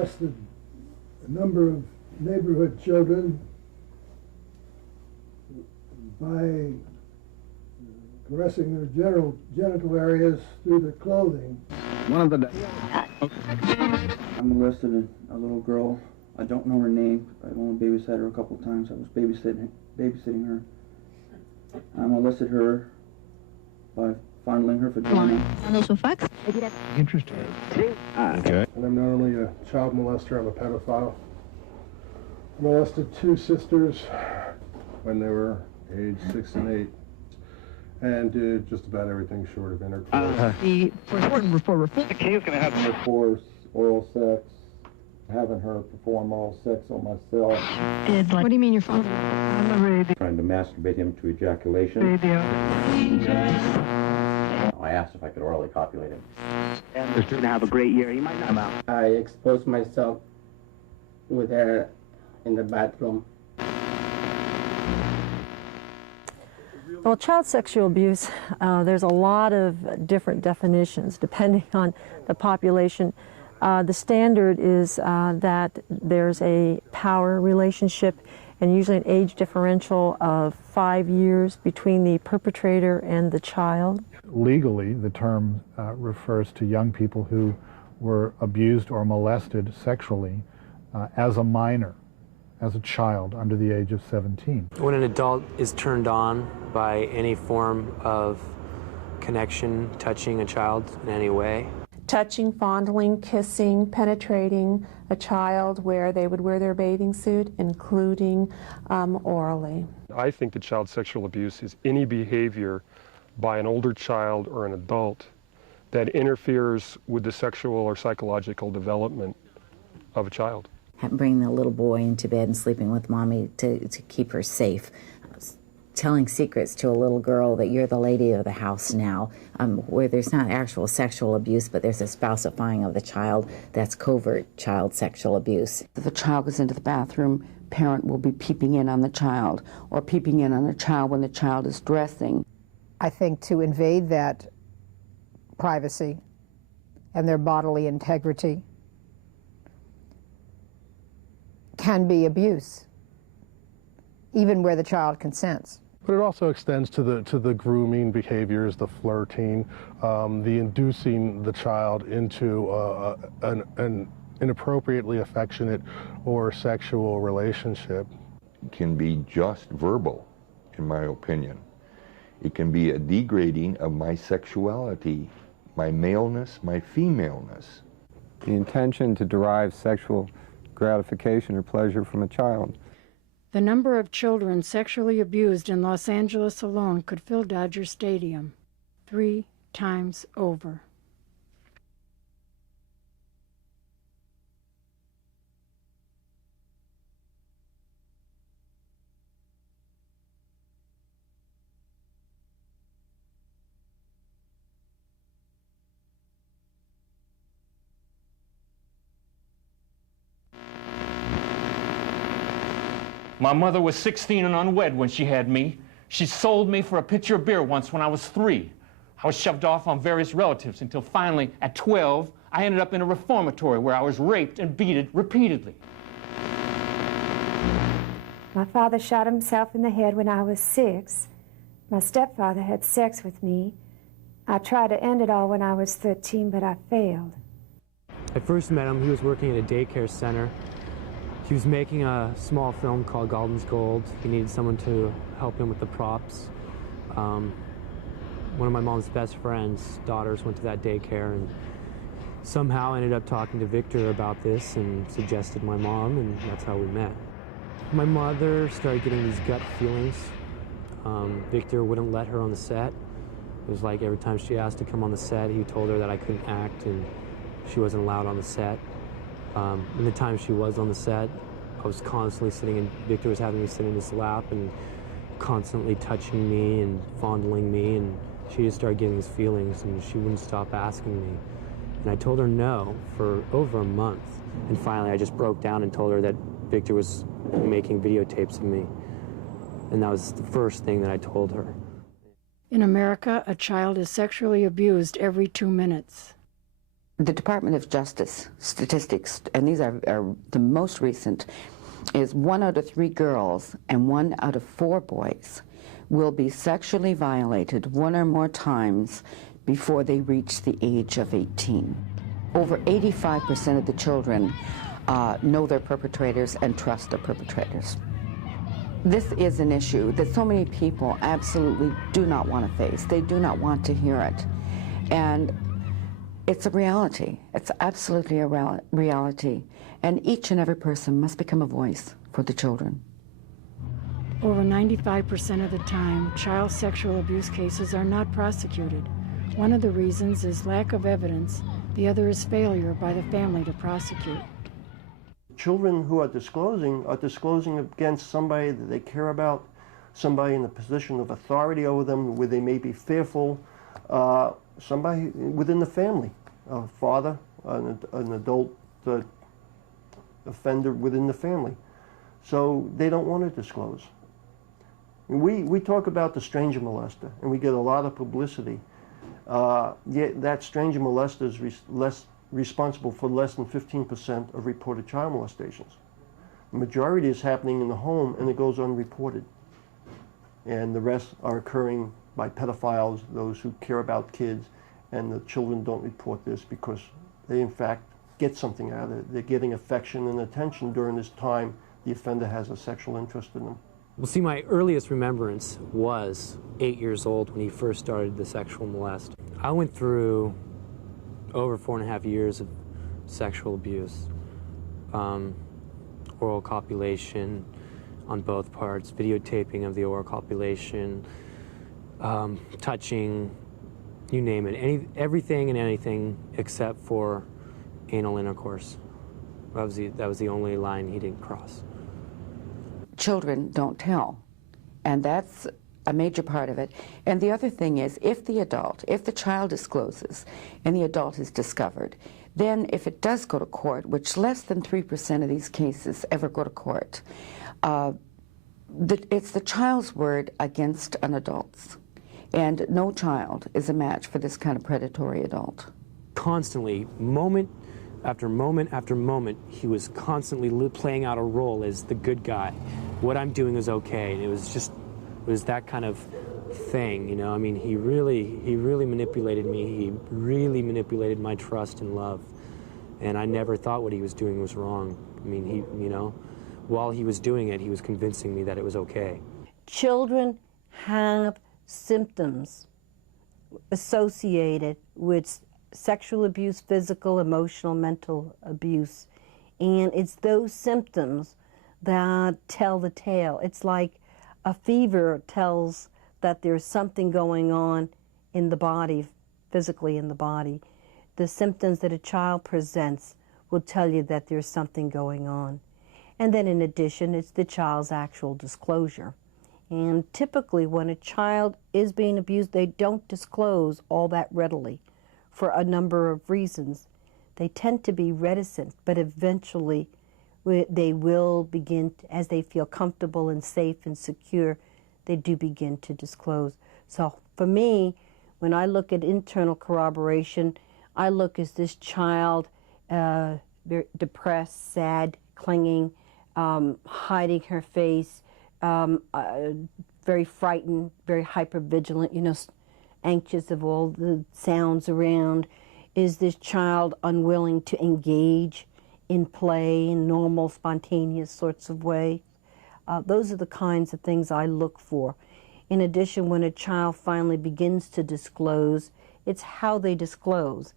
molested a number of neighborhood children by caressing their genital areas through their clothing. One of the I molested a little girl. I don't know her name. I've only babysat her a couple of times. I was babysitting her. I molested her by fondling her vagina. Interesting. Okay. And I'm not only a child molester, I'm a pedophile. I molested two sisters when they were age 6 and 8. And did just about everything short of intercourse. Intercourse, oral sex, having her perform oral sex on myself. What do you mean you're father? Trying to masturbate him to ejaculation. I asked if I could orally copulate him. He's going to have a great year. He might not come out. I exposed myself with her in the bathroom. Well, child sexual abuse, there's a lot of different definitions depending on the population. The standard is that there's a power relationship and usually an age differential of 5 years between the perpetrator and the child. Legally, the term refers to young people who were abused or molested sexually as a minor, as a child under the age of 17. When an adult is turned on by any form of connection, touching a child in any way. Touching, fondling, kissing, penetrating a child where they would wear their bathing suit, including orally. I think that child sexual abuse is any behavior by an older child or an adult that interferes with the sexual or psychological development of a child. Bringing the little boy into bed and sleeping with mommy to keep her safe. Telling secrets to a little girl that you're the lady of the house now, where there's not actual sexual abuse, but there's a spousifying of the child. That's covert child sexual abuse. If a child goes into the bathroom, parent will be peeping in on the child, or peeping in on the child when the child is dressing. I think to invade that privacy and their bodily integrity can be abuse, even where the child consents. But it also extends to the grooming behaviors, the flirting, the inducing the child into an inappropriately affectionate or sexual relationship. It can be just verbal, in my opinion. It can be a degrading of my sexuality, my maleness, my femaleness. The intention to derive sexual gratification or pleasure from a child. The number of children sexually abused in Los Angeles alone could fill Dodger Stadium 3 times over. My mother was 16 and unwed when she had me. She sold me for a pitcher of beer once when I was 3. I was shoved off on various relatives until finally, at 12, I ended up in a reformatory where I was raped and beaten repeatedly. My father shot himself in the head when I was 6. My stepfather had sex with me. I tried to end it all when I was 13, but I failed. I first met him, he was working at a daycare center. He was making a small film called Galden's Gold. He needed someone to help him with the props. One of my mom's best friend's daughters went to that daycare and somehow ended up talking to Victor about this and suggested my mom, and that's how we met. My mother started getting these gut feelings. Victor wouldn't let her on the set. It was like every time she asked to come on the set, he told her that I couldn't act and she wasn't allowed on the set. In the time she was on the set, I was constantly sitting, and Victor was having me sit in his lap and constantly touching me and fondling me, and she just started getting these feelings, and she wouldn't stop asking me. And I told her no for over a month. And finally, I just broke down and told her that Victor was making videotapes of me. And that was the first thing that I told her. In America, a child is sexually abused every 2 minutes. the Department of Justice statistics, and these are the most recent, is 1 out of 3 girls and 1 out of 4 boys will be sexually violated 1 or more times before they reach the age of 18. Over 85% of the children know their perpetrators and trust their perpetrators. This is an issue that so many people absolutely do not want to face. They do not want to hear it. And it's a reality. It's absolutely a reality. And each and every person must become a voice for the children. Over 95% of the time, child sexual abuse cases are not prosecuted. One of the reasons is lack of evidence. The other is failure by the family to prosecute. Children who are disclosing against somebody that they care about, somebody in a position of authority over them where they may be fearful, somebody within the family, a father, an adult offender within the family. So they don't want to disclose. We talk about the stranger molester, and we get a lot of publicity. Yet that stranger molester is responsible for less than 15% of reported child molestations. The majority is happening in the home, and it goes unreported. And the rest are occurring by pedophiles, those who care about kids, and the children don't report this because they, in fact, get something out of it. They're getting affection and attention during this time the offender has a sexual interest in them. Well, see, my earliest remembrance was 8 years old when he first started the sexual molest. I went through over 4.5 years of sexual abuse, oral copulation on both parts, videotaping of the oral copulation, touching, you name it, everything and anything except for anal intercourse. That was the only line he didn't cross. Children don't tell, and that's a major part of it. And the other thing is, if the child discloses and the adult is discovered, then if it does go to court, which less than 3% of these cases ever go to court, it's the child's word against an adult's. And no child is a match for this kind of predatory adult. Constantly, moment after moment after moment, he was constantly playing out a role as the good guy. What I'm doing is okay, and it was that kind of thing, you know. I mean, he really manipulated me. He really manipulated my trust and love, and I never thought what he was doing was wrong. I mean, while he was doing it, he was convincing me that it was okay. Children have symptoms associated with sexual abuse, physical, emotional, mental abuse, and it's those symptoms that tell the tale. It's like a fever tells that there's something going on in the body, physically in the body. The symptoms that a child presents will tell you that there's something going on. And then in addition, it's the child's actual disclosure. And typically when a child is being abused, they don't disclose all that readily for a number of reasons. They tend to be reticent, but eventually they will begin, as they feel comfortable and safe and secure, they do begin to disclose. So for me, when I look at internal corroboration, I look as this child very depressed, sad, clinging, hiding her face, very frightened, very hypervigilant, you know, anxious of all the sounds around. Is this child unwilling to engage in play in normal, spontaneous sorts of way? Those are the kinds of things I look for. In addition, when a child finally begins to disclose, it's how they disclose.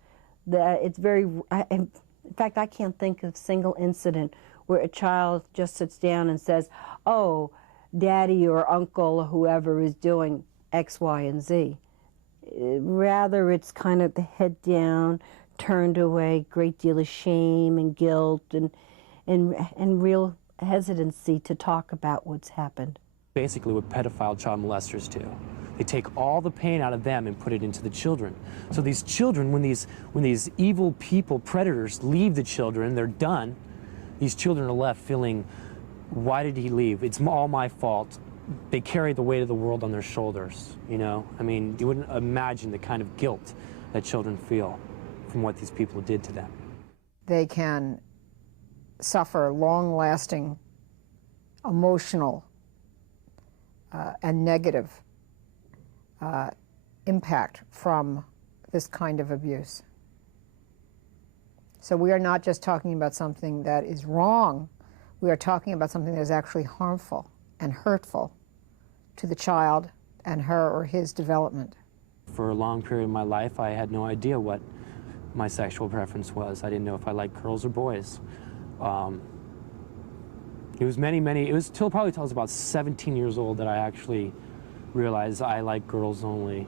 It's very, in fact, I can't think of a single incident where a child just sits down and says, oh, daddy or uncle or whoever is doing X, Y, and Z. Rather, it's kind of the head down, turned away, great deal of shame and guilt and real hesitancy to talk about what's happened. Basically what pedophile child molesters do. They take all the pain out of them and put it into the children. So these children, when these evil people, predators, leave the children, they're done, these children are left feeling, why did he leave? It's all my fault. They carry the weight of the world on their shoulders, you know? I mean, you wouldn't imagine the kind of guilt that children feel from what these people did to them. They can suffer long-lasting emotional and negative impact from this kind of abuse. So we are not just talking about something that is wrong, we are talking about something that is actually harmful and hurtful to the child and her or his development. For a long period of my life, I had no idea what my sexual preference was. I didn't know if I liked girls or boys. It was probably till I was about 17 years old that I actually realized I like girls only,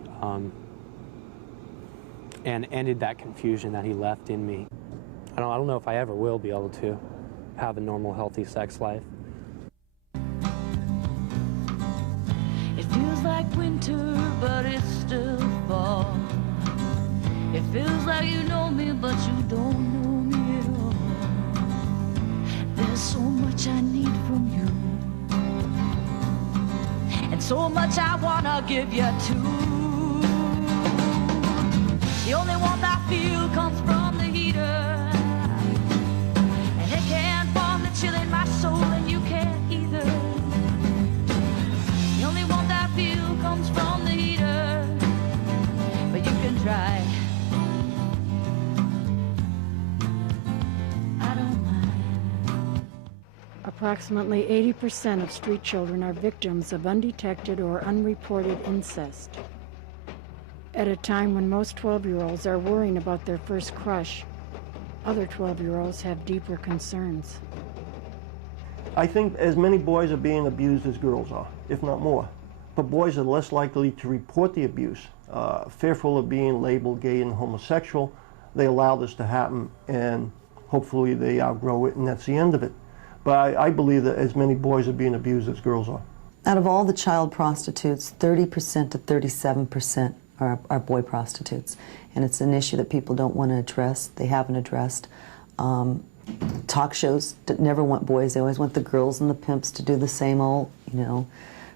and ended that confusion that he left in me. I don't know if I ever will be able to have a normal, healthy sex life. It feels like winter, but it's still fall. It feels like you know me, but you don't know me at all. There's so much I need from you, and so much I wanna give you too. The only one I feel comes from the heater, and it can't warm the chill in my soul, and you can't either. The only one I feel comes from the heater, but you can try. Approximately 80% of street children are victims of undetected or unreported incest. At a time when most 12-year-olds are worrying about their first crush, other 12-year-olds have deeper concerns. I think as many boys are being abused as girls are, if not more. But boys are less likely to report the abuse. Fearful of being labeled gay and homosexual, they allow this to happen, and hopefully they outgrow it, and that's the end of it. But I believe that as many boys are being abused as girls are. Out of all the child prostitutes, 30% to 37% are boy prostitutes. And it's an issue that people don't want to address. They haven't addressed. Talk shows never want boys. They always want the girls and the pimps to do the same old,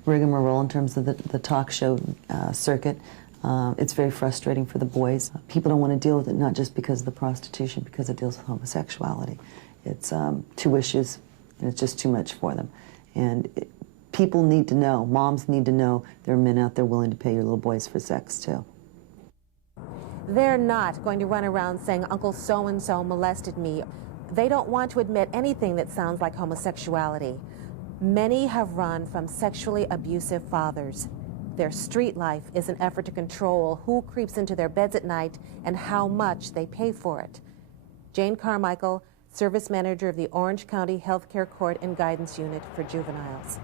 rigmarole in terms of the talk show circuit. It's very frustrating for the boys. People don't want to deal with it, not just because of the prostitution, because it deals with homosexuality. It's two issues, and it's just too much for them. And people need to know, moms need to know, there are men out there willing to pay your little boys for sex too. They're not going to run around saying Uncle so-and-so molested me. They don't want to admit anything that sounds like homosexuality. Many have run from sexually abusive fathers. Their street life is an effort to control who creeps into their beds at night and how much they pay for it. Jane Carmichael, Service Manager of the Orange County Healthcare Court and Guidance Unit for Juveniles.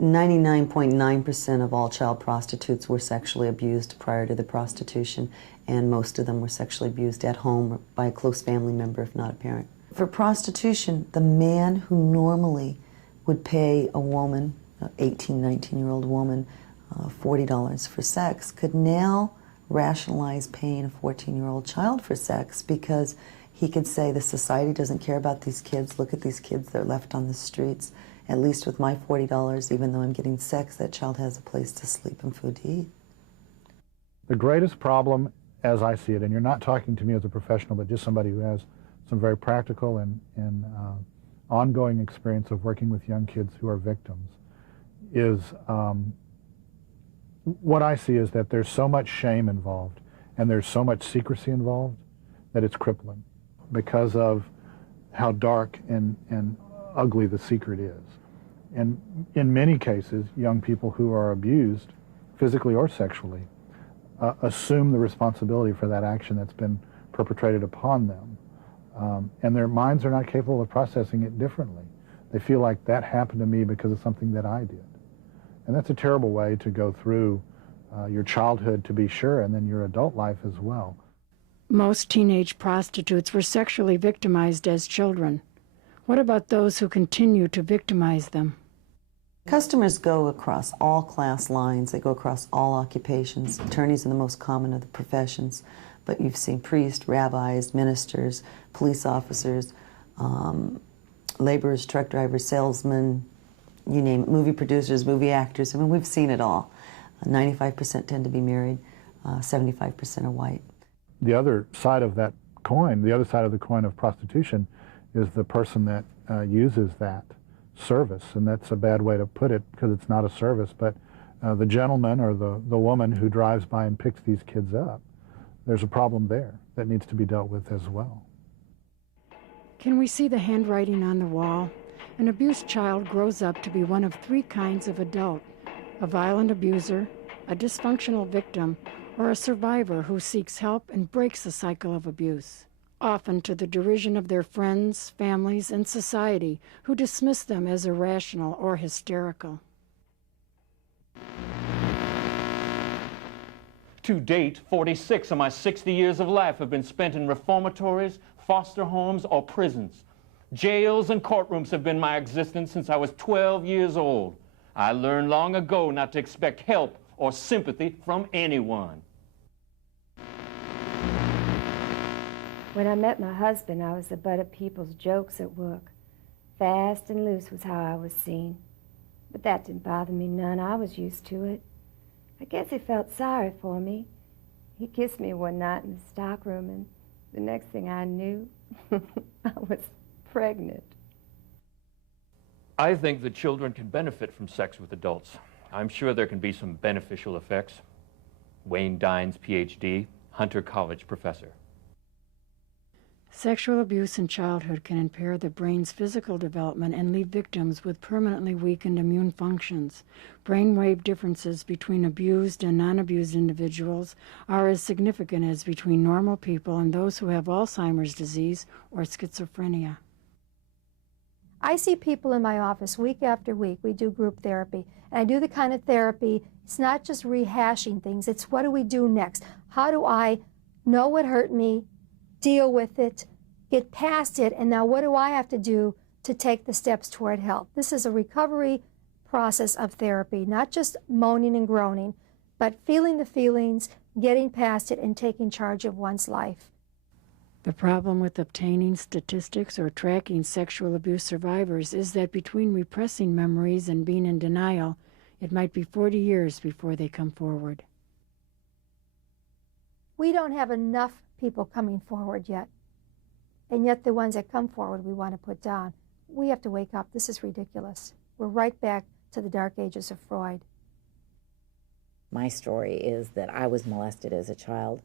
99.9% of all child prostitutes were sexually abused prior to the prostitution, and most of them were sexually abused at home by a close family member, if not a parent. For prostitution, the man who normally would pay a woman, an 18, 19-year-old woman, $40 for sex, could now rationalize paying a 14-year-old child for sex because he could say the society doesn't care about these kids. Look at these kids, they're left on the streets. At least with my $40, even though I'm getting sex, that child has a place to sleep and food to eat. The greatest problem, as I see it, and you're not talking to me as a professional, but just somebody who has some very practical and ongoing experience of working with young kids who are victims, is what I see is that there's so much shame involved and there's so much secrecy involved that it's crippling because of how dark and ugly the secret is. And in many cases, young people who are abused, physically or sexually, assume the responsibility for that action that's been perpetrated upon them. And their minds are not capable of processing it differently. They feel like that happened to me because of something that I did. And that's a terrible way to go through your childhood, to be sure, and then your adult life as well. Most teenage prostitutes were sexually victimized as children. What about those who continue to victimize them? Customers go across all class lines. They go across all occupations. Attorneys are the most common of the professions, but you've seen priests, rabbis, ministers, police officers, laborers, truck drivers, salesmen, you name it, movie producers, movie actors. I mean, we've seen it all. 95% tend to be married, 75% are white. the other side of that coin, the other side of the coin of prostitution, is the person that uses that service, and that's a bad way to put it because it's not a service, but the gentleman or the woman who drives by and picks these kids up, there's a problem there that needs to be dealt with as well. Can we see the handwriting on the wall? An abused child grows up to be one of three kinds of adult: a violent abuser, a dysfunctional victim, or a survivor who seeks help and breaks the cycle of abuse, often to the derision of their friends, families, and society, who dismiss them as irrational or hysterical. To date, 46 of my 60 years of life have been spent in reformatories, foster homes, or prisons. Jails and courtrooms have been my existence since I was 12 years old. I learned long ago not to expect help or sympathy from anyone. When I met my husband, I was the butt of people's jokes at work. Fast and loose was how I was seen. But that didn't bother me none. I was used to it. I guess he felt sorry for me. He kissed me one night in the stockroom, and the next thing I knew, I was pregnant. I think that children can benefit from sex with adults. I'm sure there can be some beneficial effects. Wayne Dines, PhD, Hunter College professor. Sexual abuse in childhood can impair the brain's physical development and leave victims with permanently weakened immune functions. Brainwave differences between abused and non-abused individuals are as significant as between normal people and those who have Alzheimer's disease or schizophrenia. I see people in my office week after week. We do group therapy. And I do the kind of therapy, it's not just rehashing things, it's what do we do next? How do I know what hurt me, deal with it, get past it, and now what do I have to do to take the steps toward help? This is a recovery process of therapy, not just moaning and groaning, but feeling the feelings, getting past it, and taking charge of one's life. The problem with obtaining statistics or tracking sexual abuse survivors is that between repressing memories and being in denial, it might be 40 years before they come forward. We don't have enough people coming forward yet. And yet the ones that come forward we want to put down. We have to wake up. This is ridiculous. We're right back to the dark ages of Freud. My story is that I was molested as a child.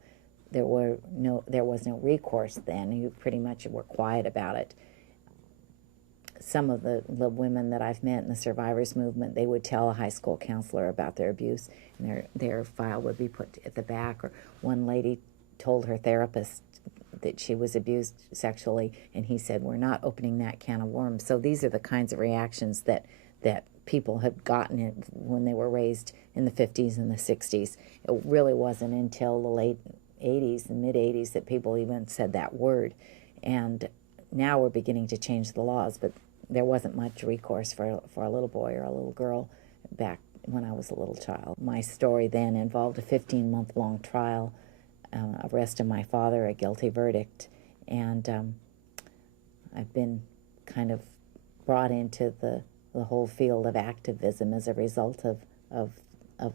There was no recourse then. You pretty much were quiet about it. Some of the women that I've met in the survivors movement, they would tell a high school counselor about their abuse, and their file would be put at the back. Or one lady told her therapist that she was abused sexually, and he said, "We're not opening that can of worms." So these are the kinds of reactions that people had gotten when they were raised in the 50s and the 60s. It really wasn't until the late 80s and mid-80s that people even said that word. And now we're beginning to change the laws, but there wasn't much recourse for a little boy or a little girl back when I was a little child. My story then involved a 15-month-long trial, arrest of my father, a guilty verdict, and I've been kind of brought into the whole field of activism as a result of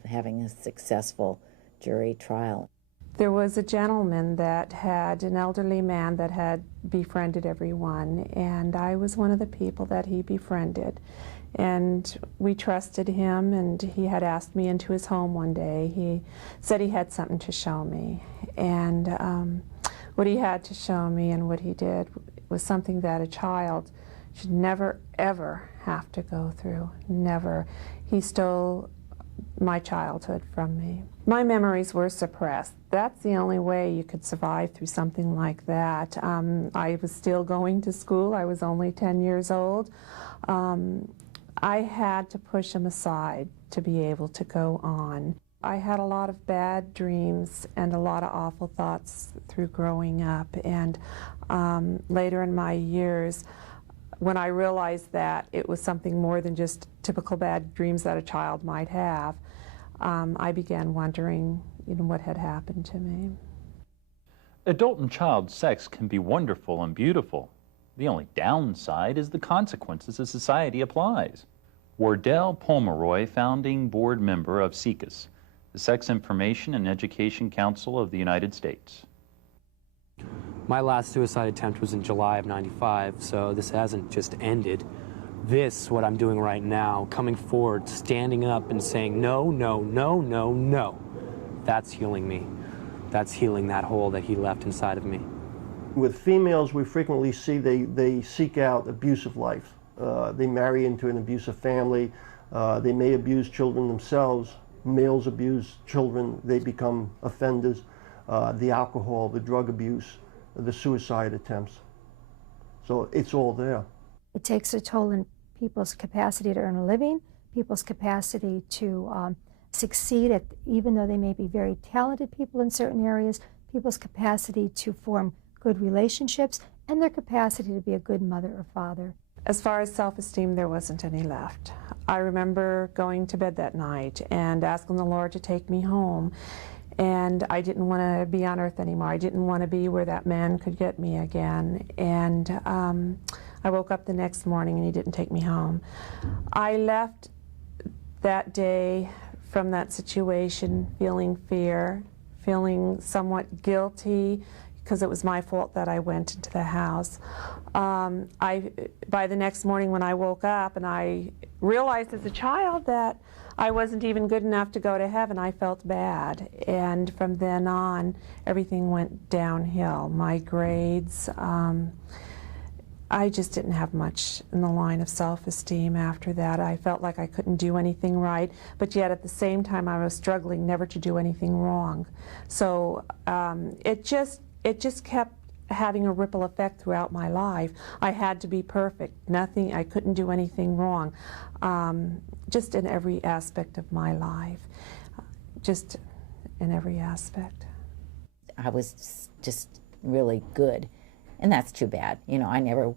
having a successful jury trial. There was a gentleman that had, an elderly man that had befriended everyone, and I was one of the people that he befriended. And we trusted him, and he had asked me into his home one day. He said he had something to show me. And what he had to show me and what he did was something that a child should never, ever have to go through. Never. He stole my childhood from me. My memories were suppressed. That's the only way you could survive through something like that. I was still going to school. I was only 10 years old. I had to push him aside to be able to go on. I had a lot of bad dreams and a lot of awful thoughts through growing up. And later in my years, when I realized that it was something more than just typical bad dreams that a child might have, I began wondering, what had happened to me. Adult and child sex can be wonderful and beautiful. The only downside is the consequences a society applies. Wardell Pomeroy, founding board member of SIECUS, the Sex Information and Education Council of the United States. My last suicide attempt was in July of '95, so this hasn't just ended. This, what I'm doing right now, coming forward, standing up and saying no, no, no, no, no, that's healing me. That's healing that hole that he left inside of me. With females, we frequently see they seek out abusive life. They marry into an abusive family. They may abuse children themselves. Males abuse children. They become offenders. The alcohol, the drug abuse, the suicide attempts. So it's all there. It takes a toll in people's capacity to earn a living, people's capacity to succeed, even though they may be very talented people in certain areas, people's capacity to form good relationships, and their capacity to be a good mother or father. As far as self-esteem, there wasn't any left. I remember going to bed that night and asking the Lord to take me home. And I didn't want to be on earth anymore. I didn't want to be where that man could get me again. And I woke up the next morning and he didn't take me home. I left that day from that situation feeling fear, feeling somewhat guilty because it was my fault that I went into the house. By the next morning when I woke up and I realized as a child that I wasn't even good enough to go to heaven, I felt bad. And from then on, everything went downhill. My grades, I just didn't have much in the line of self-esteem after that. I felt like I couldn't do anything right, but yet at the same time I was struggling never to do anything wrong. So it just kept having a ripple effect throughout my life. I had to be perfect. Nothing, I couldn't do anything wrong. Just in every aspect of my life. Just in every aspect. I was just really good. And that's too bad. You know, I never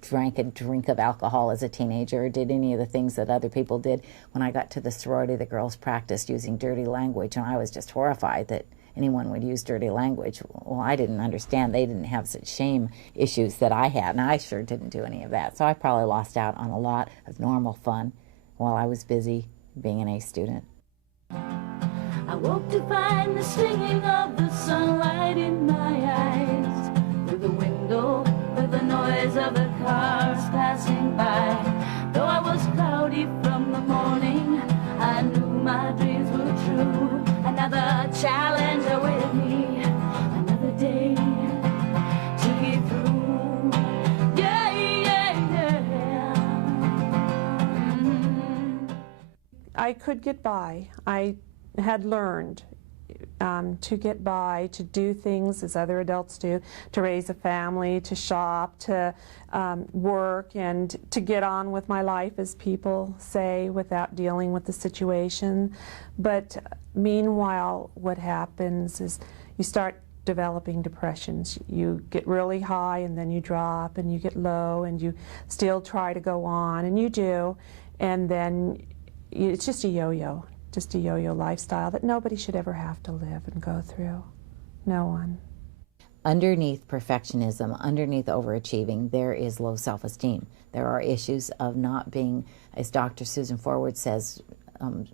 drank a drink of alcohol as a teenager or did any of the things that other people did. When I got to the sorority, the girls practiced using dirty language, and I was just horrified that anyone would use dirty language. Well, I didn't understand. They didn't have such shame issues that I had, and I sure didn't do any of that. So I probably lost out on a lot of normal fun while I was busy being an A student. I woke to find the stinging of the sunlight in my eyes. Through the window, with the noise of the cars passing by. Though I was cloudy from the morning, I knew my dreams were true. Another challenge awaited me, another day to get through. Yeah, yeah, yeah. I could get by. I had learned to get by, to do things as other adults do, to raise a family, to shop, to work, and to get on with my life, as people say, without dealing with the situation. But meanwhile, what happens is you start developing depressions. You get really high and then you drop and you get low and you still try to go on, and you do, and then it's just a yo-yo. Just a yo-yo lifestyle that nobody should ever have to live and go through. No one. Underneath perfectionism, underneath overachieving, there is low self-esteem. There are issues of not being, as Dr. Susan Forward says,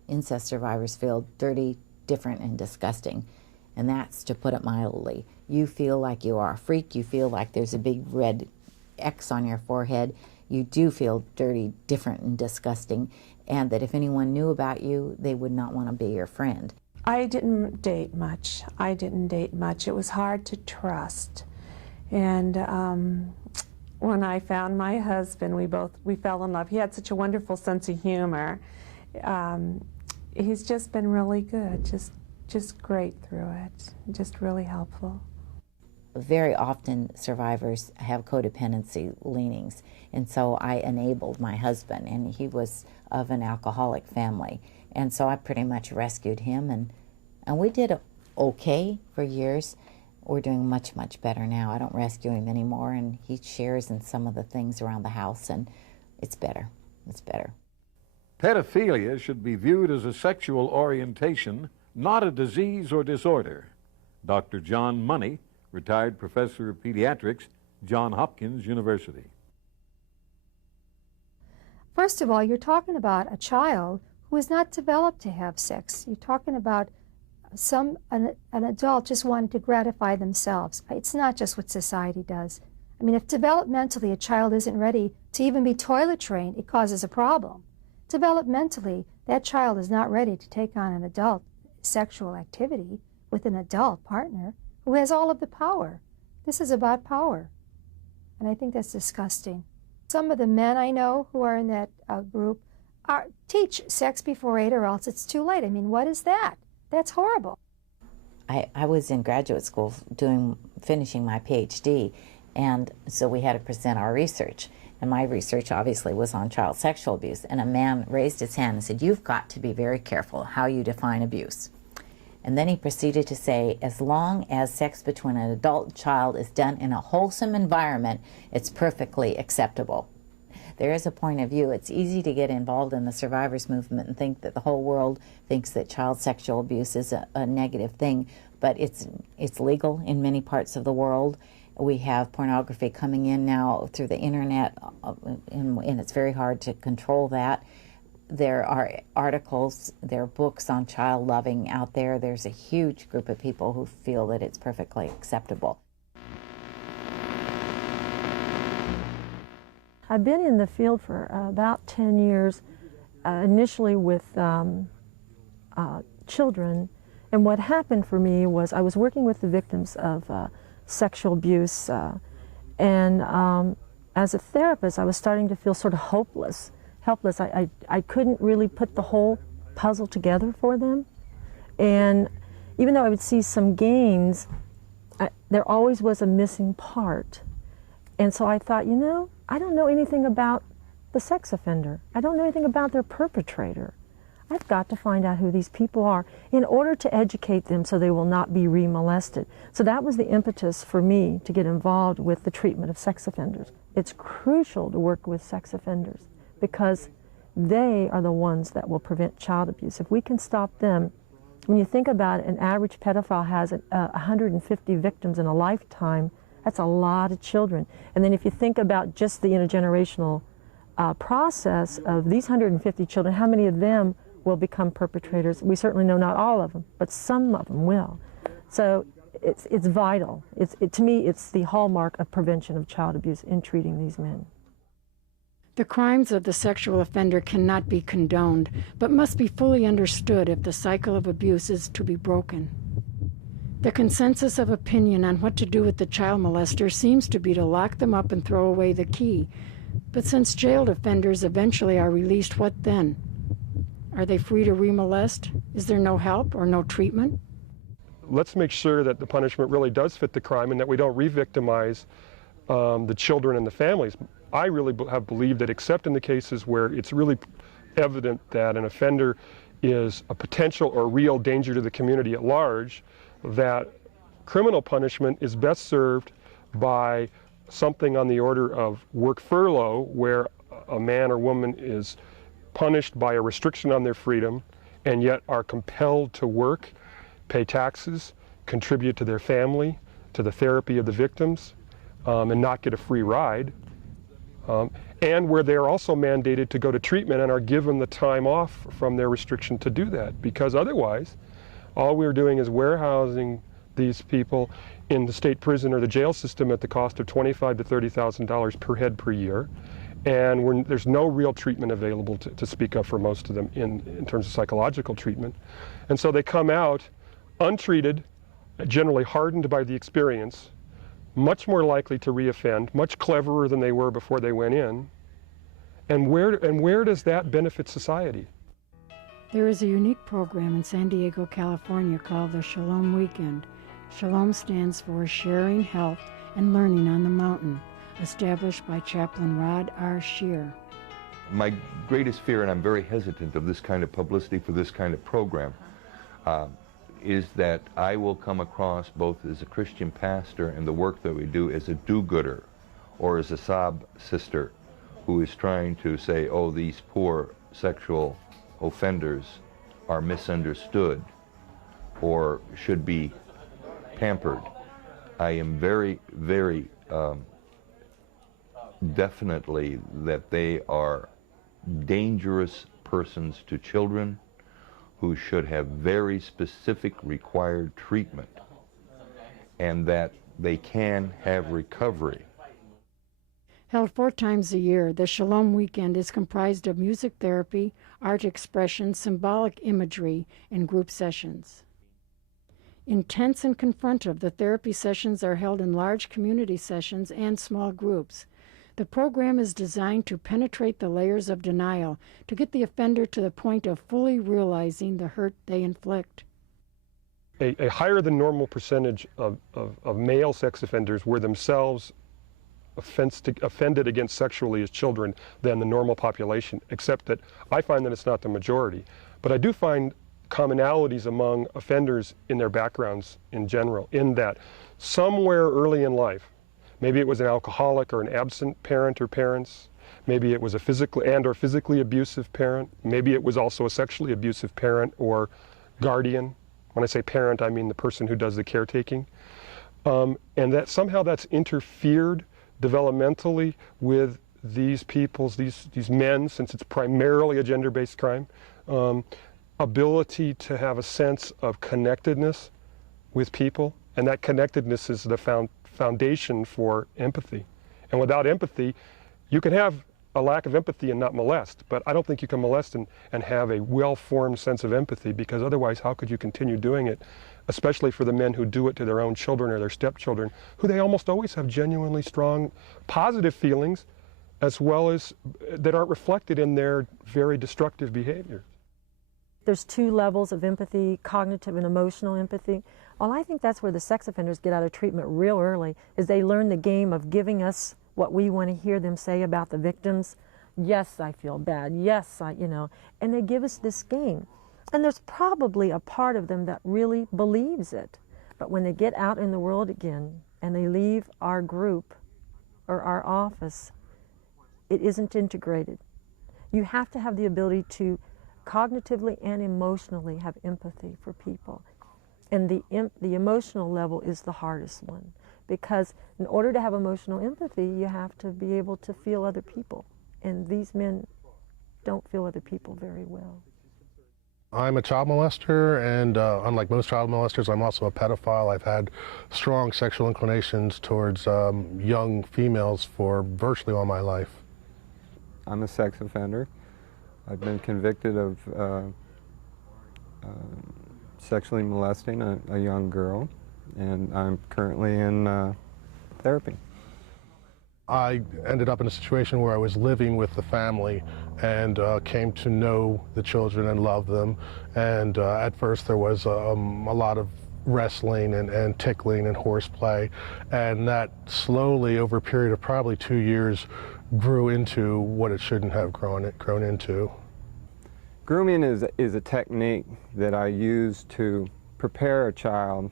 incest survivors feel dirty, different, and disgusting. And that's, to put it mildly, you feel like you are a freak, you feel like there's a big red X on your forehead, you do feel dirty, different, and disgusting, and that if anyone knew about you, they would not want to be your friend. I didn't date much. I didn't date much. It was hard to trust. And when I found my husband, we fell in love. He had such a wonderful sense of humor. He's just been really good, just great through it, just really helpful. Very often survivors have codependency leanings, and so I enabled my husband, and he was of an alcoholic family, and so I pretty much rescued him, and we did okay for years. We're doing much, much better now. I don't rescue him anymore, and he shares in some of the things around the house, and it's better. It's better. Pedophilia should be viewed as a sexual orientation, not a disease or disorder. Dr. John Money, retired professor of pediatrics, Johns Hopkins University. First of all, you're talking about a child who is not developed to have sex. You're talking about an adult just wanted to gratify themselves. It's not just what society does. I mean, if developmentally a child isn't ready to even be toilet trained, it causes a problem. Developmentally, that child is not ready to take on an adult sexual activity with an adult partner who has all of the power. This is about power. And I think that's disgusting. Some of the men I know who are in that group teach sex before 8 or else it's too late. I mean, what is that? That's horrible. I was in graduate school finishing my PhD, and so we had to present our research. And my research obviously was on child sexual abuse. And a man raised his hand and said, "You've got to be very careful how you define abuse." And then he proceeded to say, as long as sex between an adult and child is done in a wholesome environment, it's perfectly acceptable. There is a point of view. It's easy to get involved in the survivors movement and think that the whole world thinks that child sexual abuse is a negative thing, but it's legal in many parts of the world. We have pornography coming in now through the internet, and it's very hard to control that. There are articles, there are books on child loving out there. There's a huge group of people who feel that it's perfectly acceptable. I've been in the field for about 10 years, initially with children. And what happened for me was I was working with the victims of sexual abuse. As a therapist, I was starting to feel sort of helpless. I couldn't really put the whole puzzle together for them. And even though I would see some gains, there always was a missing part. And so I thought, you know, I don't know anything about the sex offender. I don't know anything about their perpetrator. I've got to find out who these people are in order to educate them so they will not be re-molested. So that was the impetus for me to get involved with the treatment of sex offenders. It's crucial to work with sex offenders because they are the ones that will prevent child abuse. If we can stop them, when you think about it, an average pedophile has 150 victims in a lifetime. That's a lot of children. And then if you think about just the intergenerational process of these 150 children, how many of them will become perpetrators? We certainly know not all of them, but some of them will. So it's vital. To me, it's the hallmark of prevention of child abuse in treating these men. The crimes of the sexual offender cannot be condoned, but must be fully understood if the cycle of abuse is to be broken. The consensus of opinion on what to do with the child molester seems to be to lock them up and throw away the key. But since jailed offenders eventually are released, what then? Are they free to remolest? Is there no help or no treatment? Let's make sure that the punishment really does fit the crime and that we don't re-victimize the children and the families. I really have believed that except in the cases where it's really evident that an offender is a potential or real danger to the community at large, that criminal punishment is best served by something on the order of work furlough, where a man or woman is punished by a restriction on their freedom and yet are compelled to work, pay taxes, contribute to their family, to the therapy of the victims, and not get a free ride. And where they are also mandated to go to treatment and are given the time off from their restriction to do that, because otherwise all we're doing is warehousing these people in the state prison or the jail system at the cost of $25,000 to $30,000 per head per year. And there's no real treatment available to speak of for most of them in terms of psychological treatment. And so they come out untreated, generally hardened by the experience, much more likely to reoffend, much cleverer than they were before they went in. And where does that benefit society? There is a unique program in San Diego, California called the Shalom Weekend. Shalom stands for Sharing Health and Learning on the Mountain, established by Chaplain Rod R. Shear. My greatest fear, and I'm very hesitant of this kind of publicity for this kind of program, is that I will come across both as a Christian pastor and the work that we do as a do-gooder or as a sob sister who is trying to say, oh, these poor sexual offenders are misunderstood or should be pampered. I am very, very definitely that they are dangerous persons to children who should have very specific required treatment, and that they can have recovery. Held 4 times a year, the Shalom Weekend is comprised of music therapy, art expression, symbolic imagery, and group sessions. Intense and confrontive, the therapy sessions are held in large community sessions and small groups. The program is designed to penetrate the layers of denial, to get the offender to the point of fully realizing the hurt they inflict. A higher than normal percentage of male sex offenders were themselves offended against sexually as children than the normal population, except that I find that it's not the majority. But I do find commonalities among offenders in their backgrounds in general, in that somewhere early in life, maybe it was an alcoholic or an absent parent or parents, maybe it was a physically abusive parent, maybe it was also a sexually abusive parent or guardian. When I say parent, I mean the person who does the caretaking. And that somehow that's interfered developmentally with these people's, these men, since it's primarily a gender-based crime, ability to have a sense of connectedness with people, and that connectedness is the foundation for empathy. And without empathy, you can have a lack of empathy and not molest, but I don't think you can molest and have a well-formed sense of empathy, because otherwise how could you continue doing it, especially for the men who do it to their own children or their stepchildren, who they almost always have genuinely strong positive feelings, as well as that aren't reflected in their very destructive behaviors. There's 2 levels of empathy, cognitive and emotional empathy. Well, I think that's where the sex offenders get out of treatment real early, is they learn the game of giving us what we want to hear them say about the victims. Yes, I feel bad. Yes, and they give us this game. And there's probably a part of them that really believes it. But when they get out in the world again and they leave our group or our office, it isn't integrated. You have to have the ability to cognitively and emotionally have empathy for people. And the emotional level is the hardest one, because in order to have emotional empathy, you have to be able to feel other people. And these men don't feel other people very well. I'm a child molester, and unlike most child molesters, I'm also a pedophile. I've had strong sexual inclinations towards young females for virtually all my life. I'm a sex offender. I've been convicted of sexually molesting a young girl, and I'm currently in therapy. I ended up in a situation where I was living with the family and came to know the children and love them. And at first there was a lot of wrestling and tickling and horseplay. And that slowly, over a period of probably 2 years, grew into what it shouldn't have grown into. Grooming is a technique that I use to prepare a child,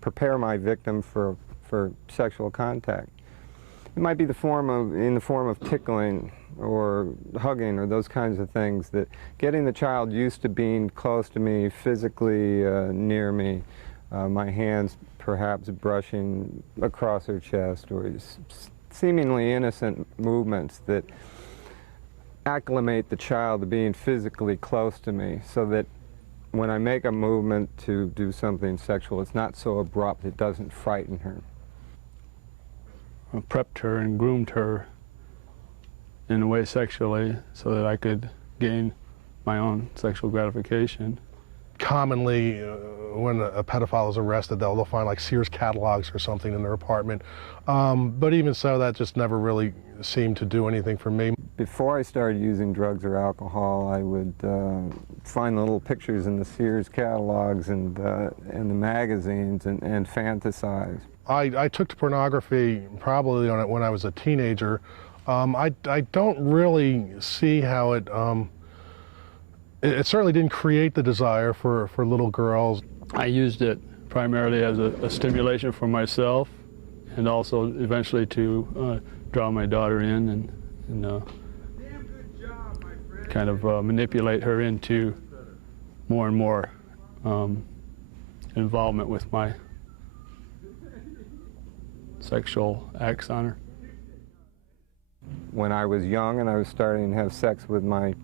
prepare my victim for sexual contact. It might be in the form of tickling or hugging or those kinds of things, that getting the child used to being close to me, physically near me, my hands perhaps brushing across her chest, or seemingly innocent movements that acclimate the child to being physically close to me, so that when I make a movement to do something sexual, it's not so abrupt, it doesn't frighten her. I prepped her and groomed her in a way sexually so that I could gain my own sexual gratification. Commonly, when a pedophile is arrested, they'll find like Sears catalogs or something in their apartment. But even so, that just never really seemed to do anything for me. Before I started using drugs or alcohol, I would find the little pictures in the Sears catalogs and the magazines and fantasize. I took to pornography probably when I was a teenager. I don't really see how it certainly didn't create the desire for little girls. I used it primarily as a stimulation for myself, and also eventually to draw my daughter in and kind of manipulate her into more and more involvement with my sexual acts on her. When I was young and I was starting to have sex with my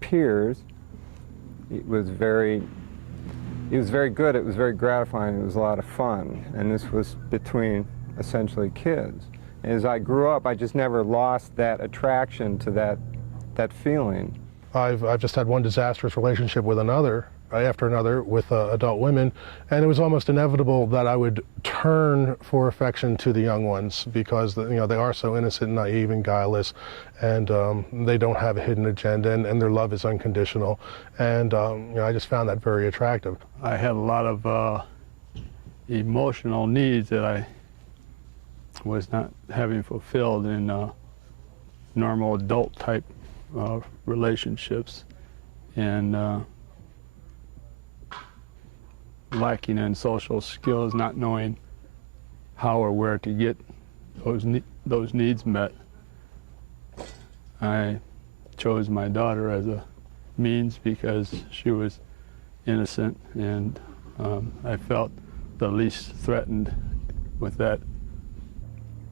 peers, it was very good. It was very gratifying. It was a lot of fun. And this was between essentially kids. As I grew up, I just never lost that attraction to that feeling. I've just had one disastrous relationship with another, after another, with adult women, and it was almost inevitable that I would turn for affection to the young ones because they are so innocent, naive, and guileless, and they don't have a hidden agenda, and their love is unconditional, and I just found that very attractive. I had a lot of emotional needs that I was not having fulfilled in normal adult type relationships, and lacking in social skills, not knowing how or where to get those needs met. I chose my daughter as a means because she was innocent, and I felt the least threatened with that.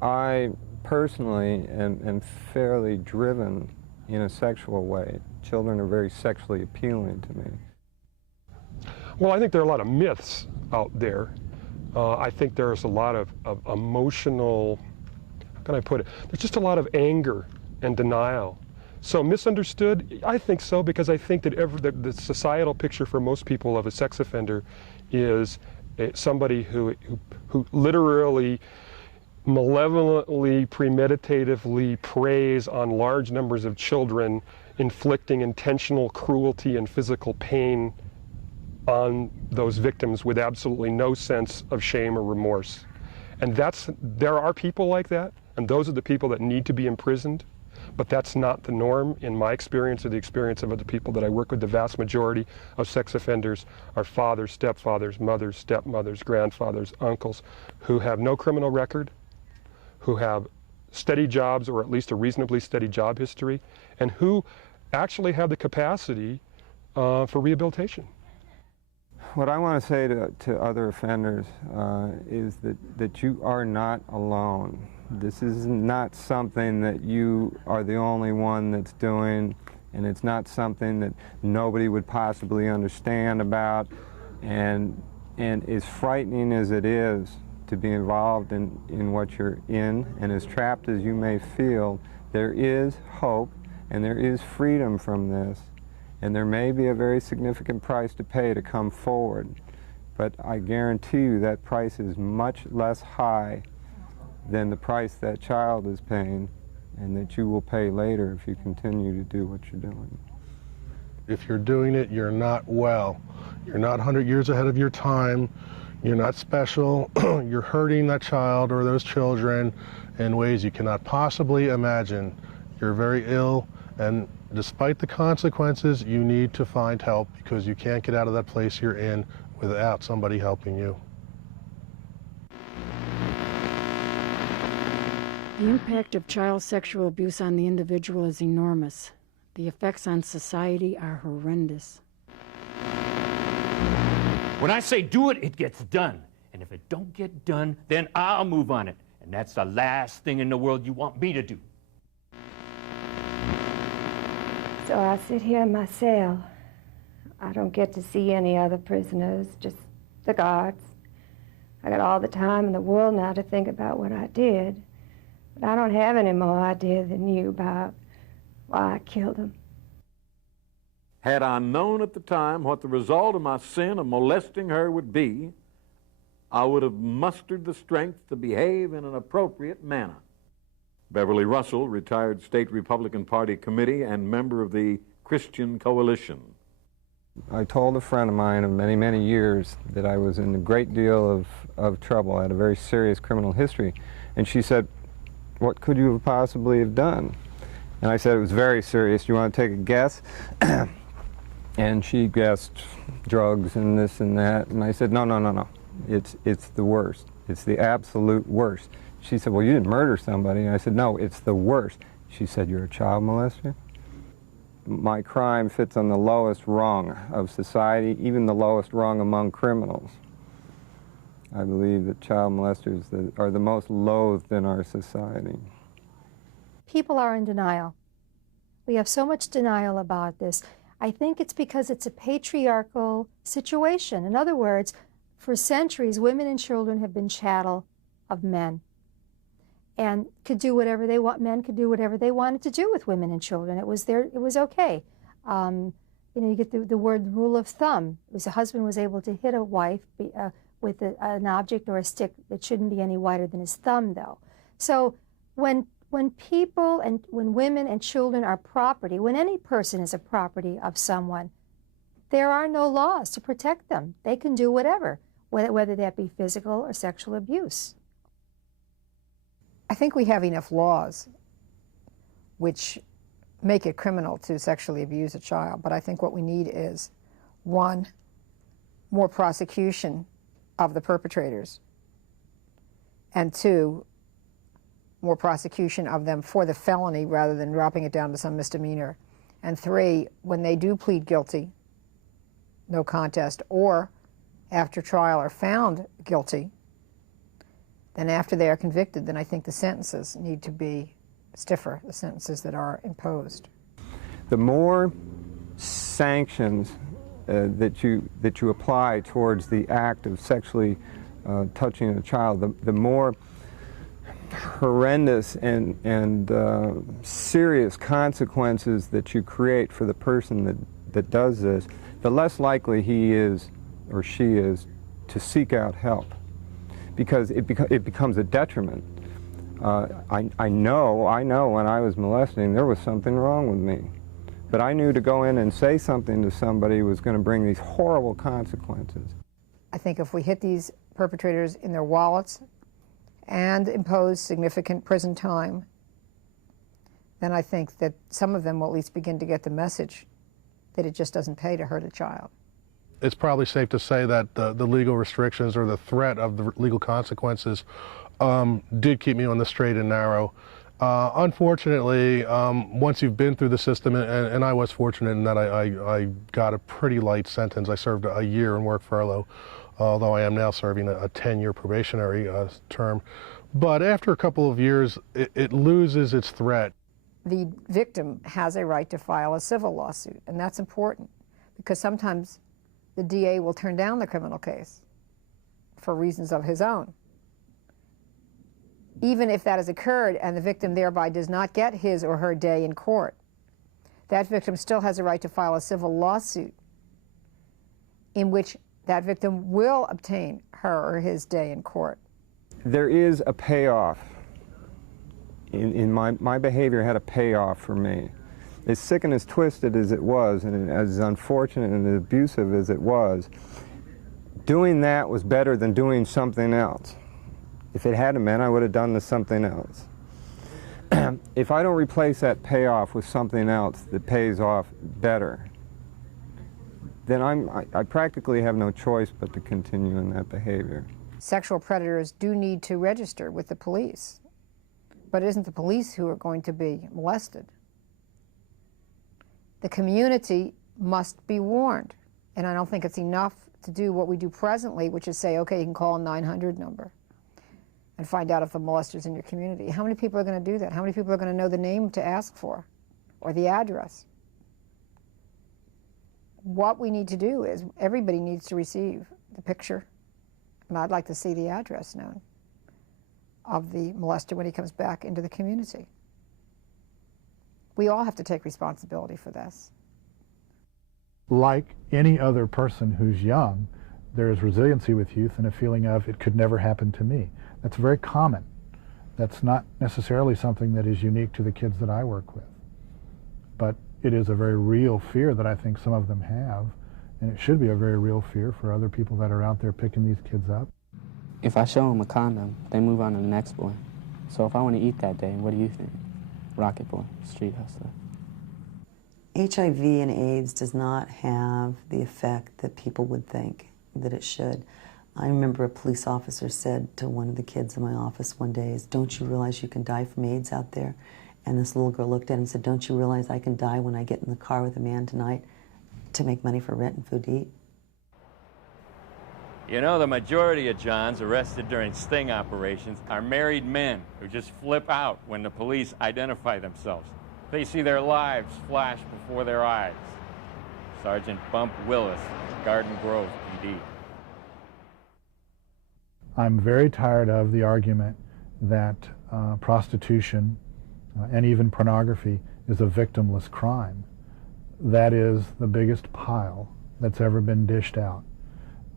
I personally am fairly driven in a sexual way. Children are very sexually appealing to me. Well, I think there are a lot of myths out there. I think there's a lot of emotional, how can I put it? There's just a lot of anger and denial. So misunderstood? I think so, because I think that the societal picture for most people of a sex offender is somebody who literally, malevolently, premeditatively preys on large numbers of children, inflicting intentional cruelty and physical pain on those victims with absolutely no sense of shame or remorse. And there are people like that, and those are the people that need to be imprisoned, but that's not the norm in my experience or the experience of other people that I work with. The vast majority of sex offenders are fathers, stepfathers, mothers, stepmothers, grandfathers, uncles, who have no criminal record, who have steady jobs or at least a reasonably steady job history, and who actually have the capacity for rehabilitation. What I want to say to other offenders is that you are not alone. This is not something that you are the only one that's doing, and it's not something that nobody would possibly understand about. And as frightening as it is to be involved in what you're in, and as trapped as you may feel, there is hope and there is freedom from this. And there may be a very significant price to pay to come forward, but I guarantee you that price is much less high than the price that child is paying, and that you will pay later if you continue to do what you're doing. If you're doing it, you're not well. You're not 100 years ahead of your time. You're not special. You're hurting that child or those children in ways you cannot possibly imagine. You're very ill, and despite the consequences, you need to find help, because you can't get out of that place you're in without somebody helping you. The impact of child sexual abuse on the individual is enormous. The effects on society are horrendous. When I say do it, it gets done. And if it don't get done, then I'll move on it. And that's the last thing in the world you want me to do. So I sit here in my cell. I don't get to see any other prisoners, just the guards. I got all the time in the world now to think about what I did. But I don't have any more idea than you about why I killed him. Had I known at the time what the result of my sin of molesting her would be, I would have mustered the strength to behave in an appropriate manner. Beverly Russell, retired State Republican Party committee and member of the Christian Coalition. I told a friend of mine of many, many years that I was in a great deal of trouble. I had a very serious criminal history. And she said, "What could you possibly have done?" And I said, "It was very serious. You want to take a guess?" And she guessed drugs and this and that. And I said, no. It's the worst. It's the absolute worst. She said, "Well, you didn't murder somebody." And I said, "No, it's the worst." She said, "You're a child molester?" My crime fits on the lowest rung of society, even the lowest rung among criminals. I believe that child molesters are the most loathed in our society. People are in denial. We have so much denial about this. I think it's because it's a patriarchal situation. In other words, for centuries, women and children have been chattel of men and could do whatever they want. Men could do whatever they wanted to do with women and children. It was okay. You know, you get the word rule of thumb. It was a husband was able to hit a wife with an object or a stick that shouldn't be any wider than his thumb, though. So when people and when women and children are property, when any person is a property of someone, there are no laws to protect them. They can do whatever, whether that be physical or sexual abuse. I think we have enough laws which make it criminal to sexually abuse a child, but I think what we need is, one, more prosecution of the perpetrators, and two, more prosecution of them for the felony rather than dropping it down to some misdemeanor, and three, when they do plead guilty, no contest, or after trial are found guilty, then after they are convicted, then I think the sentences need to be stiffer, the sentences that are imposed. The more sanctions that you apply towards the act of sexually touching a child, the more horrendous and serious consequences that you create for the person that does this, the less likely he is or she is to seek out help, because it becomes a detriment. I know when I was molesting there was something wrong with me, but I knew to go in and say something to somebody was going to bring these horrible consequences. I think if we hit these perpetrators in their wallets and impose significant prison time, then I think that some of them will at least begin to get the message that it just doesn't pay to hurt a child. It's probably safe to say that the legal restrictions or the threat of the legal consequences did keep me on the straight and narrow. Unfortunately, once you've been through the system, and I was fortunate in that I got a pretty light sentence. I served a year in work furlough, although I am now serving a 10-year probationary term. But after a couple of years, it loses its threat. The victim has a right to file a civil lawsuit, and that's important because sometimes the DA will turn down the criminal case for reasons of his own. Even if that has occurred and the victim thereby does not get his or her day in court, that victim still has a right to file a civil lawsuit in which that victim will obtain her or his day in court. There is a payoff. In my behavior had a payoff for me. As sick and as twisted as it was, and as unfortunate and as abusive as it was, doing that was better than doing something else. If it hadn't been, I would have done something else. If I don't replace that payoff with something else that pays off better, then I practically have no choice but to continue in that behavior. Sexual predators do need to register with the police, but it isn't the police who are going to be molested. The community must be warned, and I don't think it's enough to do what we do presently, which is say, okay, you can call a 900 number and find out if the molester's in your community. How many people are going to do that? How many people are going to know the name to ask for or the address? What we need to do is everybody needs to receive the picture, and I'd like to see the address known of the molester when he comes back into the community. We all have to take responsibility for this. Like any other person who's young, there is resiliency with youth and a feeling of it could never happen to me. That's very common. That's not necessarily something that is unique to the kids that I work with. But it is a very real fear that I think some of them have, and it should be a very real fear for other people that are out there picking these kids up. If I show them a condom, they move on to the next boy. So if I want to eat that day, what do you think? Rocket boy, street hustler. HIV and AIDS does not have the effect that people would think that it should. I remember a police officer said to one of the kids in my office one day, "Don't you realize you can die from AIDS out there?" And this little girl looked at him and said, "Don't you realize I can die when I get in the car with a man tonight to make money for rent and food to eat?" You know, the majority of Johns arrested during sting operations are married men who just flip out when the police identify themselves. They see their lives flash before their eyes. Sergeant Bump Willis, Garden Grove, PD. I'm very tired of the argument that prostitution and even pornography is a victimless crime. That is the biggest pile that's ever been dished out.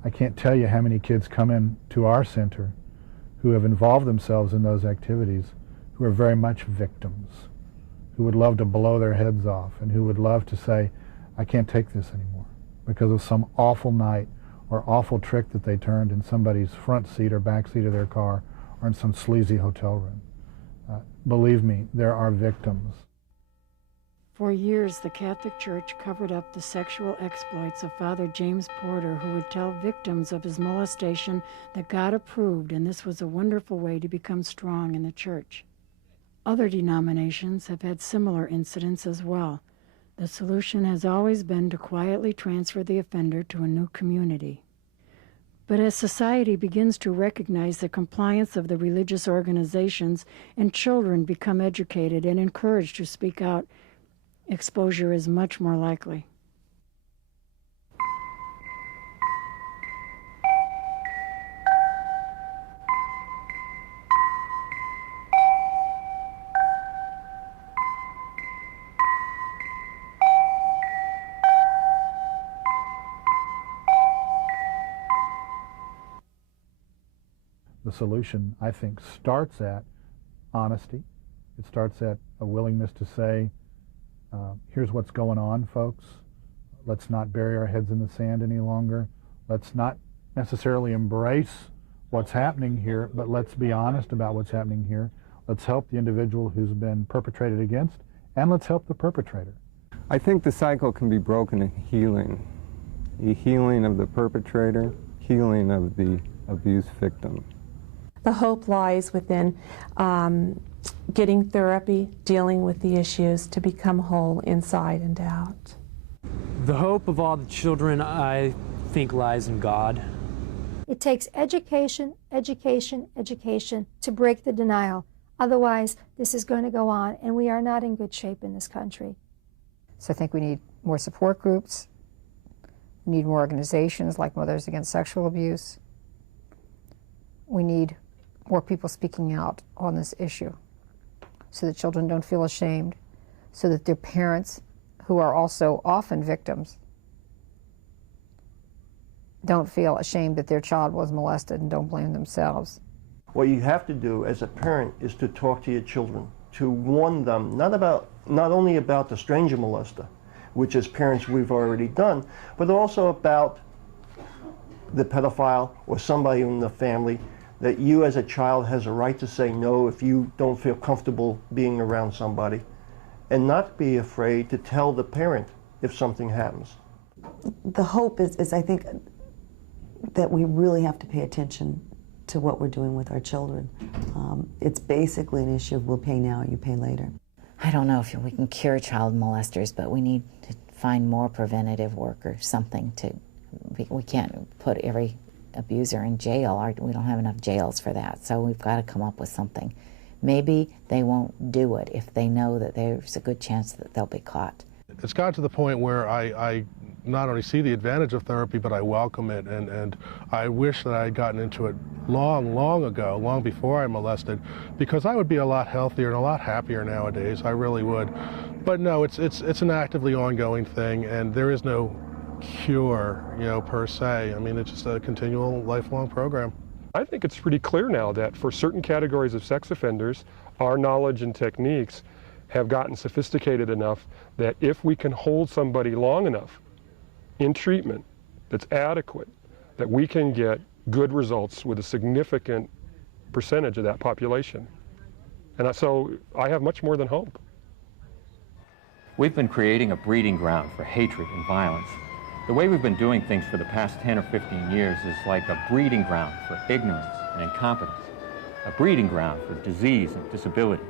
I can't tell you how many kids come in to our center who have involved themselves in those activities who are very much victims, who would love to blow their heads off and who would love to say, I can't take this anymore because of some awful night or awful trick that they turned in somebody's front seat or back seat of their car or in some sleazy hotel room. Believe me, there are victims. For years, the Catholic Church covered up the sexual exploits of Father James Porter, who would tell victims of his molestation that God approved, and this was a wonderful way to become strong in the church. Other denominations have had similar incidents as well. The solution has always been to quietly transfer the offender to a new community. But as society begins to recognize the compliance of the religious organizations and children become educated and encouraged to speak out, exposure is much more likely. The solution, I think, starts at honesty. It starts at a willingness to say, here's what's going on, folks. Let's not bury our heads in the sand any longer. Let's not necessarily embrace what's happening here, but let's be honest about what's happening here. Let's help the individual who's been perpetrated against, and let's help the perpetrator. I think the cycle can be broken in healing. The healing of the perpetrator, healing of the abuse victim. The hope lies within getting therapy, dealing with the issues to become whole inside and out. The hope of all the children, I think, lies in God. It takes education, education, education to break the denial. Otherwise, this is going to go on, and we are not in good shape in this country. So I think we need more support groups. We need more organizations like Mothers Against Sexual Abuse. We need more people speaking out on this issue so that children don't feel ashamed, so that their parents, who are also often victims, don't feel ashamed that their child was molested and don't blame themselves. What you have to do as a parent is to talk to your children, to warn them, not only about the stranger molester, which as parents we've already done, but also about the pedophile or somebody in the family, that you as a child has a right to say no if you don't feel comfortable being around somebody, and not be afraid to tell the parent if something happens. The hope is I think, that we really have to pay attention to what we're doing with our children. It's basically an issue of we'll pay now, you pay later. I don't know if we can cure child molesters, but we need to find more preventative work or something to, we can't put every abuser in jail. We don't have enough jails for that, so we've got to come up with something. Maybe they won't do it if they know that there's a good chance that they'll be caught. It's got to the point where I not only see the advantage of therapy, but I welcome it, and I wish that I had gotten into it long ago, long before I molested, because I would be a lot healthier and a lot happier nowadays. I really would. But no, it's an actively ongoing thing, and there is no cure, per se. I mean, it's just a continual, lifelong program. I think it's pretty clear now that for certain categories of sex offenders, our knowledge and techniques have gotten sophisticated enough that if we can hold somebody long enough in treatment that's adequate, that we can get good results with a significant percentage of that population. And so I have much more than hope. We've been creating a breeding ground for hatred and violence. The way we've been doing things for the past 10 or 15 years is like a breeding ground for ignorance and incompetence, a breeding ground for disease and disability.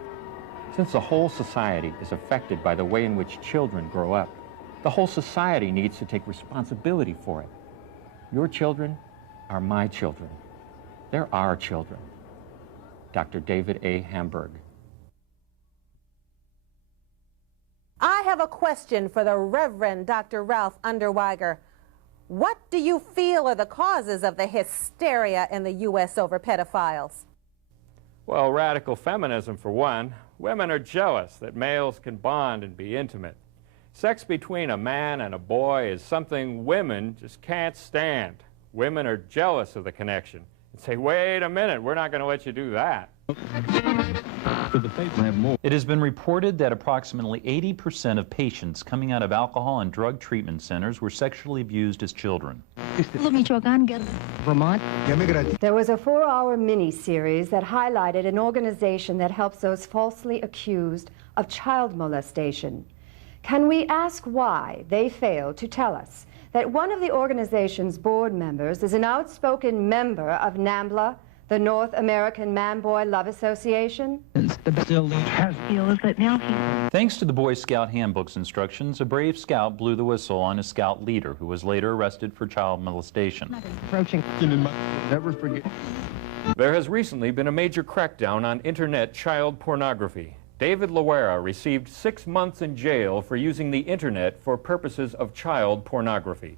Since the whole society is affected by the way in which children grow up, the whole society needs to take responsibility for it. Your children are my children. They're our children. Dr. David A. Hamburg. I have a question for the Reverend Dr. Ralph Underweiger. What do you feel are the causes of the hysteria in the U.S. over pedophiles? Well, radical feminism, for one. Women are jealous that males can bond and be intimate. Sex between a man and a boy is something women just can't stand. Women are jealous of the connection and say, wait a minute, we're not going to let you do that. It has been reported that approximately 80% of patients coming out of alcohol and drug treatment centers were sexually abused as children. Vermont. There was a 4-hour mini-series that highlighted an organization that helps those falsely accused of child molestation. Can we ask why they failed to tell us that one of the organization's board members is an outspoken member of NAMBLA, the North American Man-Boy Love Association? Thanks to the Boy Scout Handbook's instructions, a brave scout blew the whistle on a scout leader who was later arrested for child molestation. Never forget. There has recently been a major crackdown on internet child pornography. David Loera received 6 months in jail for using the internet for purposes of child pornography.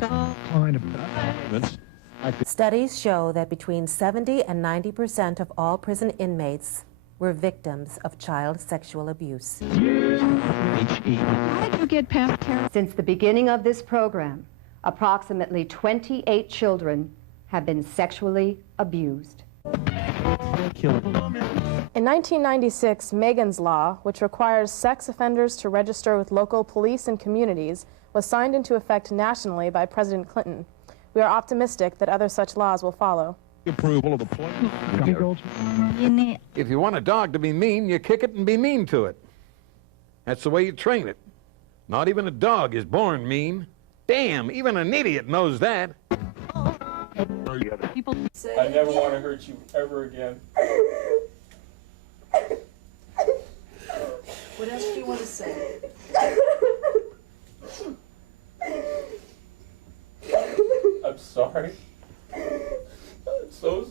Studies show that between 70 and 90% of all prison inmates were victims of child sexual abuse. How did you get past Karen? Since the beginning of this program, approximately 28 children have been sexually abused. In 1996, Megan's Law, which requires sex offenders to register with local police and communities, was signed into effect nationally by President Clinton. We are optimistic that other such laws will follow. Approval of the plan. If you want a dog to be mean, you kick it and be mean to it. That's the way you train it. Not even a dog is born mean. Damn, even an idiot knows that. I never want to hurt you ever again. What else do you want to say? I'm sorry. I'm so